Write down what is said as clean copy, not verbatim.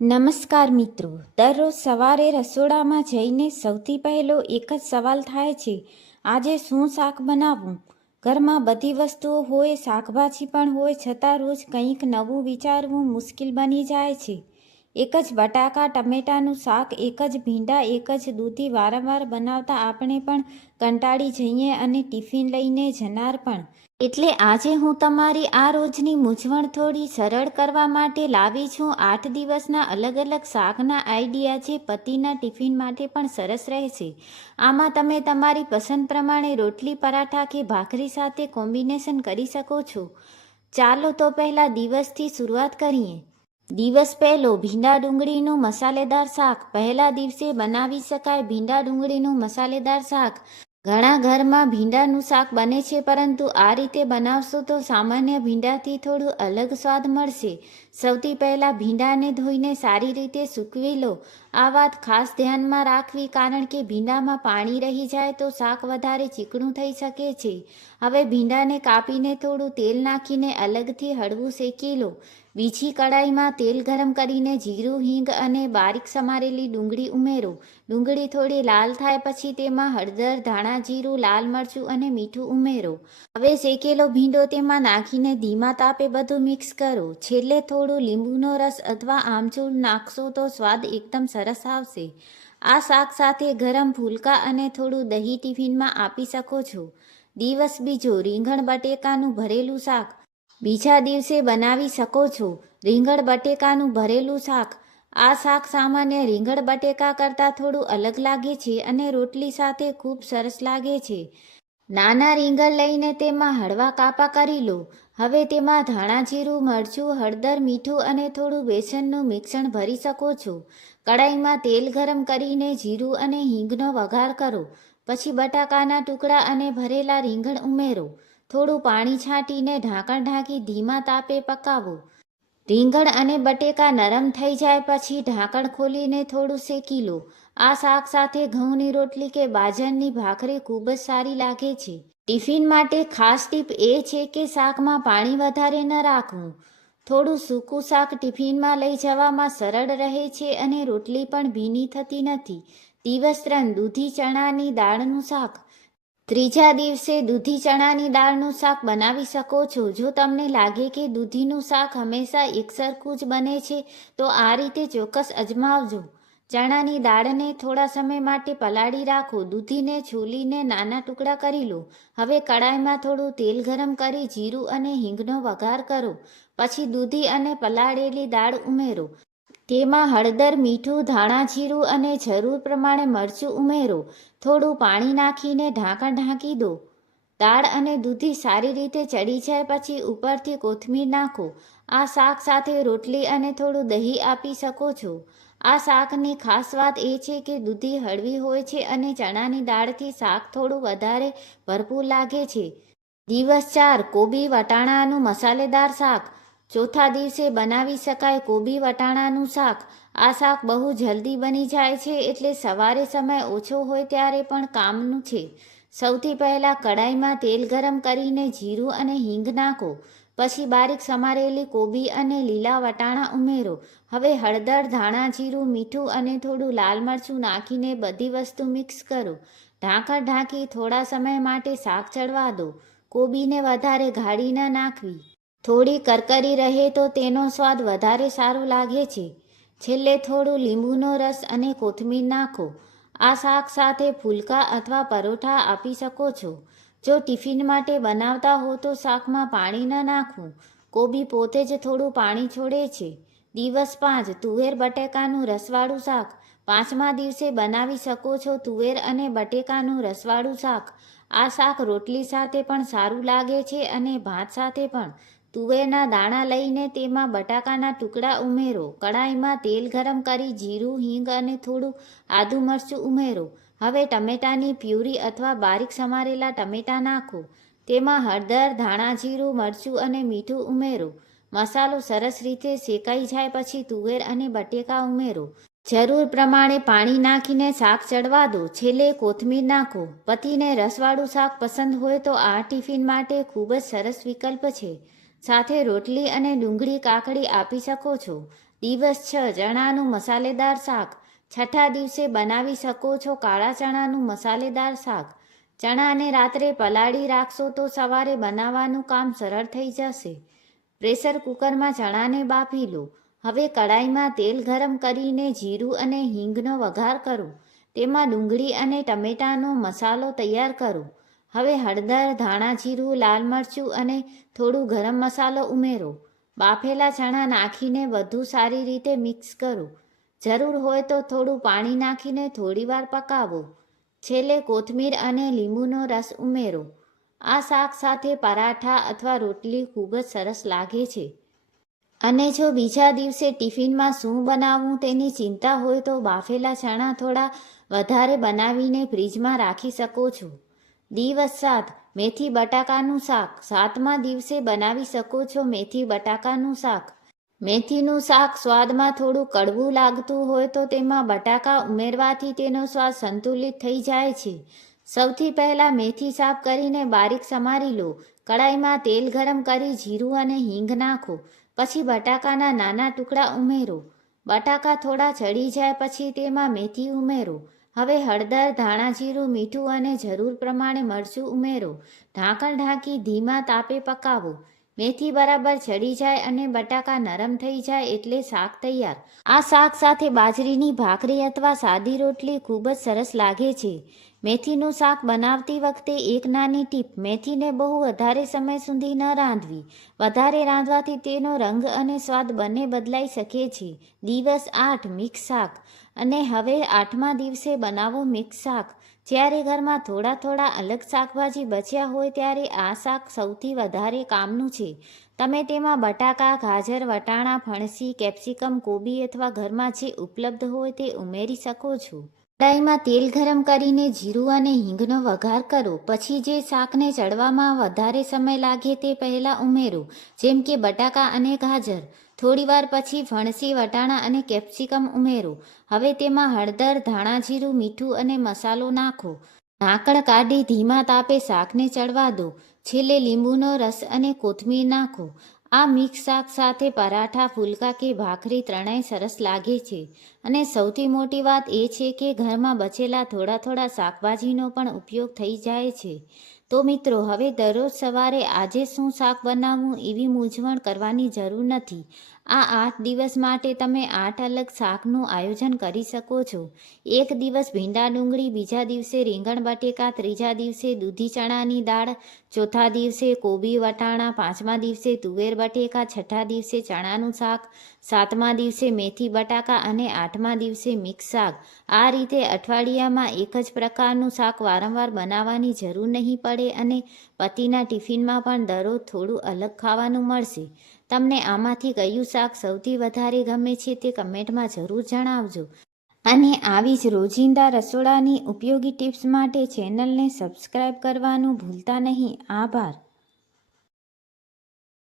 નમસ્કાર મિત્રો, દરરોજ સવારે રસોડામાં જઈને સૌથી પહેલો એક જ સવાલ થાય છે, આજે શું શાક બનાવવું? ઘરમાં બધી વસ્તુઓ હોય, શાકભાજી પણ હોય, છતાં રોજ કંઈક નવું વિચારવું મુશ્કેલ બની જાય છે. એક જ બટાકા ટમેટાનું શાક, એક જ ભીંડા, એક જ દૂધી વારંવાર બનાવતા આપણે પણ કંટાળી જઈએ અને ટિફિન લઈને જનાર પણ. એટલે આજે હું તમારી આ રોજની મૂંઝવણ થોડી સરળ કરવા માટે લાવી છું 8 દિવસના અલગ અલગ શાકના આઈડિયા જે પતિના ટિફિન માટે પણ સરસ રહેશે. આમાં તમે તમારી પસંદ પ્રમાણે રોટલી, પરાઠા કે ભાખરી સાથે કોમ્બિનેશન કરી શકો છો. ચાલો તો પહેલા દિવસથી શરૂઆત કરીએ. દિવસ પહેલો, ભીંડા ડુંગળીનું મસાલેદાર શાક. પહેલા દિવસે બનાવી શકાય ભીંડા ડુંગળીનું મસાલેદાર શાક. ઘણા ઘરમાં ભીંડાનું શાક બને છે, પરંતુ આ રીતે બનાવશો તો સામાન્ય ભીંડાથી થોડું અલગ સ્વાદ મળશે. સૌથી પહેલાં ભીંડાને ધોઈને સારી રીતે સૂકવી લો. આ વાત ખાસ ધ્યાનમાં રાખવી, કારણ કે ભીંડામાં પાણી રહી જાય તો શાક વધારે ચીકણું થઈ શકે છે. હવે ભીંડાને કાપીને થોડું તેલ નાખીને અલગથી હળવું શેકી લો. બીજી કડાઈમાં તેલ ગરમ કરીને જીરું, હિંગ અને બારીક સમારેલી ડુંગળી ઉમેરો. ડુંગળી થોડી લાલ થાય પછી તેમાં હળદર, ધાણા જીરું, લાલ મરચું અને મીઠું ઉમેરો. હવે શેકેલો ભીંડો તેમાં નાખીને ધીમા તાપે બધું મિક્સ કરો. છેલ્લે થોડું લીંબુનો રસ અથવા આમચૂર નાખશો તો સ્વાદ એકદમ સરસ આવશે. આ શાક સાથે ગરમ ફુલકા અને થોડું દહીં ટિફિનમાં આપી શકો છો. દિવસ બીજો, રીંગણ બટેકાનું ભરેલું શાક. બીજા દિવસે બનાવી શકો છો રીંગણ બટેકાનું ભરેલું શાક. આ શાક સામાન્ય રીંગણ બટેકા કરતાં થોડું અલગ લાગે છે અને રોટલી સાથે ખૂબ સરસ લાગે છે. નાના રીંગણ લઈને તેમાં હળવા કાપા કરી લો. હવે તેમાં ધાણા જીરું, મરચું, હળદર, મીઠું અને થોડું બેસનનું મિશ્રણ ભરી શકો છો. કડાઈમાં તેલ ગરમ કરીને જીરું અને હિંગનો વઘાર કરો. પછી બટાકાના ટુકડા અને ભરેલા રીંગણ ઉમેરો. થોડું પાણી છાંટીને ઢાંકણ ઢાંકી ધીમા તાપે પકાવો. રીંગણ અને બટેકા નરમ થઈ જાય પછી ઢાંકણ ખોલીને થોડું શેકી લો. આ શાક સાથે ઘઉંની રોટલી કે બાજરની ભાખરી ખૂબ જ સારી લાગે છે. ટિફિન માટે ખાસ ટીપ એ છે કે શાકમાં પાણી વધારે ન રાખવું. થોડું સૂકું શાક ટિફિનમાં લઈ જવામાં સરળ રહે છે અને રોટલી પણ ભીની થતી નથી. દિવસ 3, દૂધી ચણાની દાળનું શાક. ત્રીજા દિવસે દૂધી ચણાની દાળનું શાક બનાવી શકો છો. જો તમને લાગે કે દૂધીનું શાક હંમેશા એકસરખું જ બને છે, તો આ રીતે ચોક્કસ અજમાવજો. ચણાની દાળને થોડા સમય માટે પલાળી રાખો. દૂધીને છોલીને નાના ટુકડા કરી લો. હવે કડાઈમાં થોડું તેલ ગરમ કરી જીરું અને હિંગનો વઘાર કરો. પછી દૂધી અને પલાળેલી દાળ ઉમેરો. તેમાં હળદર, મીઠું, ધાણા જીરું અને જરૂર પ્રમાણે મરચું ઉમેરો. થોડું પાણી નાખીને ઢાંકણ ઢાંકી દો. દાળ અને દૂધી સારી રીતે ચડી જાય પછી ઉપરથી કોથમીર નાખો. આ શાક સાથે રોટલી અને થોડું દહીં આપી શકો છો. આ શાકની ખાસ વાત એ છે કે દૂધી હળવી હોય છે અને ચણાની દાળથી શાક થોડું વધારે ભરપૂર લાગે છે. દિવસ 4, કોબી વટાણાનું મસાલેદાર શાક. ચોથા દિવસે બનાવી શકાય કોબી વટાણાનું શાક. આ શાક બહુ જલ્દી બની જાય છે, એટલે સવારે સમય ઓછો હોય ત્યારે પણ કામનું છે. સૌથી પહેલાં કડાઈમાં તેલ ગરમ કરીને જીરું અને હિંગ નાખો. પછી બારીક સમારેલી કોબી અને લીલા વટાણા ઉમેરો. હવે હળદર, ધાણા જીરું, મીઠું અને થોડું લાલ મરચું નાખીને બધી વસ્તુ મિક્સ કરો. ઢાંકણ ઢાંકી થોડા સમય માટે શાક ચડવા દો. કોબીને વધારે ગાળી ન નાખવી. થોડી કરકરી રહે તો તેનો સ્વાદ વધારે સારો લાગે છે. છેલ્લે થોડું લીંબુનો રસ અને કોથમીર નાખો. આ શાક સાથે ફુલકા અથવા પરોઠા આપી શકો છો. જો ટિફિન માટે બનાવતા હો તો શાકમાં પાણી ન નાખવું. કોબી પોતે જ થોડું પાણી છોડે છે. દિવસ 5, તુવેર બટેકાનું રસવાળું શાક. પાંચમા દિવસે બનાવી શકો છો તુવેર અને બટેકાનું રસવાળું શાક. આ શાક રોટલી સાથે પણ સારું લાગે છે અને ભાત સાથે પણ. તુવેરના દાણા લઈને તેમાં બટાકાના ટુકડા ઉમેરો. કડાઈમાં તેલ ગરમ કરી જીરું, હિંગ અને થોડું આદુ મરચું ઉમેરો. હવે ટમેટાની પ્યુરી અથવા બારીક સમારેલા ટમેટા નાખો. તેમાં હળદર, ધાણા જીરું, મરચું અને મીઠું ઉમેરો. મસાલો સરસ રીતે શેકાઈ જાય પછી તુવેર અને બટેકા ઉમેરો. જરૂર પ્રમાણે પાણી નાખીને શાક ચડવા દો. છેલ્લે કોથમીર નાખો. પતિને રસવાળું શાક પસંદ હોય તો આ ટિફિન માટે ખૂબ જ સરસ વિકલ્પ છે. સાથે રોટલી અને ડુંગળી કાકડી આપી શકો છો. દિવસ 6 ચણાનું મસાલેદાર શાક. છઠ્ઠા દિવસે બનાવી શકો છો કાળા ચણાનું મસાલેદાર શાક. ચણાને રાત્રે પલાળી રાખશો તો સવારે બનાવવાનું કામ સરળ થઈ જશે. પ્રેશર કુકરમાં ચણાને બાફી લો. હવે કડાઈમાં તેલ ગરમ કરીને જીરું અને હિંગનો વઘાર કરો. તેમાં ડુંગળી અને ટમેટાનો મસાલો તૈયાર કરો. હવે હળદર, ધાણા જીરું, લાલ મરચું અને થોડું ગરમ મસાલો ઉમેરો. બાફેલા ચણા નાખીને વધુ સારી રીતે મિક્સ કરો. જરૂર હોય તો થોડું પાણી નાખીને થોડીવાર પકાવો. છેલ્લે કોથમીર અને લીંબુનો રસ ઉમેરો. આ શાક સાથે પરાઠા અથવા રોટલી ખૂબ જ સરસ લાગે છે. અને જો બીજા દિવસે ટિફિનમાં શું બનાવવું તેની ચિંતા હોય તો બાફેલા ચણા થોડા વધારે બનાવીને ફ્રીજમાં રાખી શકો છો. દિવસ 7 મેથી બટાકાનું શાક. 7મા દિવસે બનાવી શકો છો મેથી બટાકાનું શાક. મેથીનું શાક સ્વાદમાં થોડું કડવું લાગતું હોય તો તેમાં બટાકા ઉમેરવાથી તેનો સ્વાદ સંતુલિત થઈ જાય છે. સૌથી પહેલાં મેથી સાફ કરીને બારીક સમારી લો. કડાઈમાં તેલ ગરમ કરી જીરું અને હિંગ નાખો. પછી બટાકાના નાના ટુકડા ઉમેરો. બટાકા થોડા ચડી જાય પછી તેમાં મેથી ઉમેરો. હવે હળદર, ધાણા જીરું, મીઠું અને જરૂર પ્રમાણે મરચું ઉમેરો. ઢાંકણ ઢાંકી ધીમા તાપે પકાવો. મેથી બરાબર ચડી જાય અને બટાકા નરમ થઈ જાય એટલે શાક તૈયાર. આ શાક સાથે બાજરીની ભાખરી અથવા સાદી રોટલી ખૂબ જ સરસ લાગે છે. મેથીનું શાક બનાવતી વખતે એક નાની ટીપ: મેથીને બહુ વધારે સમય સુધી ન રાંધવી. વધારે રાંધવાથી તેનો રંગ અને સ્વાદ બંને બદલાઈ શકે છે. દિવસ 8 મિક્સ શાક. અને હવે 8મા દિવસે બનાવો મિક્સ શાક. જ્યારે ઘરમાં થોડા અલગ શાકભાજી બચ્યા હોય ત્યારે આ શાક સૌથી વધારે કામનું છે. તમે તેમાં બટાકા, ગાજર, વટાણા, ફણસી, કેપ્સિકમ, કોબી અથવા ઘરમાં જે ઉપલબ્ધ હોય તે ઉમેરી શકો છો. કડાઈમાં તેલ ગરમ કરીને જીરું અને હિંગનો વઘાર કરો. પછી જે શાકને ચડવામાં વધારે સમય લાગે તે પહેલાં ઉમેરો, જેમ કે બટાકા અને ગાજર. થોડીવાર પછી ફણસી, વટાણા અને કેપ્સિકમ ઉમેરો. હવે તેમાં હળદર, ધાણા જીરું, મીઠું અને મસાલો નાખો. ઢાંકણ કાઢી ધીમા તાપે શાકને ચડવા દો. છેલ્લે લીંબુનો રસ અને કોથમીર નાખો. આ મિક્સ શાક સાથે પરાઠા, ફુલકા કે ભાખરી ત્રણેય સરસ લાગે છે. અને સૌથી મોટી વાત એ છે કે ઘરમાં બચેલા થોડા શાકભાજીનો પણ ઉપયોગ થઈ જાય છે. તો મિત્રો, હવે દરરોજ સવારે આજે શું શાક બનાવવું એવી મૂંઝવણ કરવાની જરૂર નથી. આ 8 દિવસ માટે તમે 8 અલગ શાકનું આયોજન કરી શકો છો. એક દિવસ ભીંડા ડુંગળી, બીજા દિવસે રીંગણ બટેકા, ત્રીજા દિવસે દૂધી ચણાની દાળ, ચોથા દિવસે કોબી વટાણા, 5મા દિવસે તુવેર બટેકા, છઠ્ઠા દિવસે ચણાનું શાક, 7મા દિવસે મેથી બટાકા અને 8મા દિવસે મિક્સ શાક. આ રીતે અઠવાડિયામાં એક જ પ્રકારનું શાક વારંવાર બનાવવાની જરૂર નહીં પડે અને પતિના ટિફિનમાં પણ દરરોજ થોડું અલગ ખાવાનું મળશે. તમને આમાંથી કયું શાક સૌથી વધારે ગમે છે તે કમેન્ટમાં જરૂર જણાવજો. અને આવી જ રોજિંદા રસોડાની ઉપયોગી ટિપ્સ માટે ચેનલને સબસ્ક્રાઈબ કરવાનું ભૂલતા નહીં. આભાર.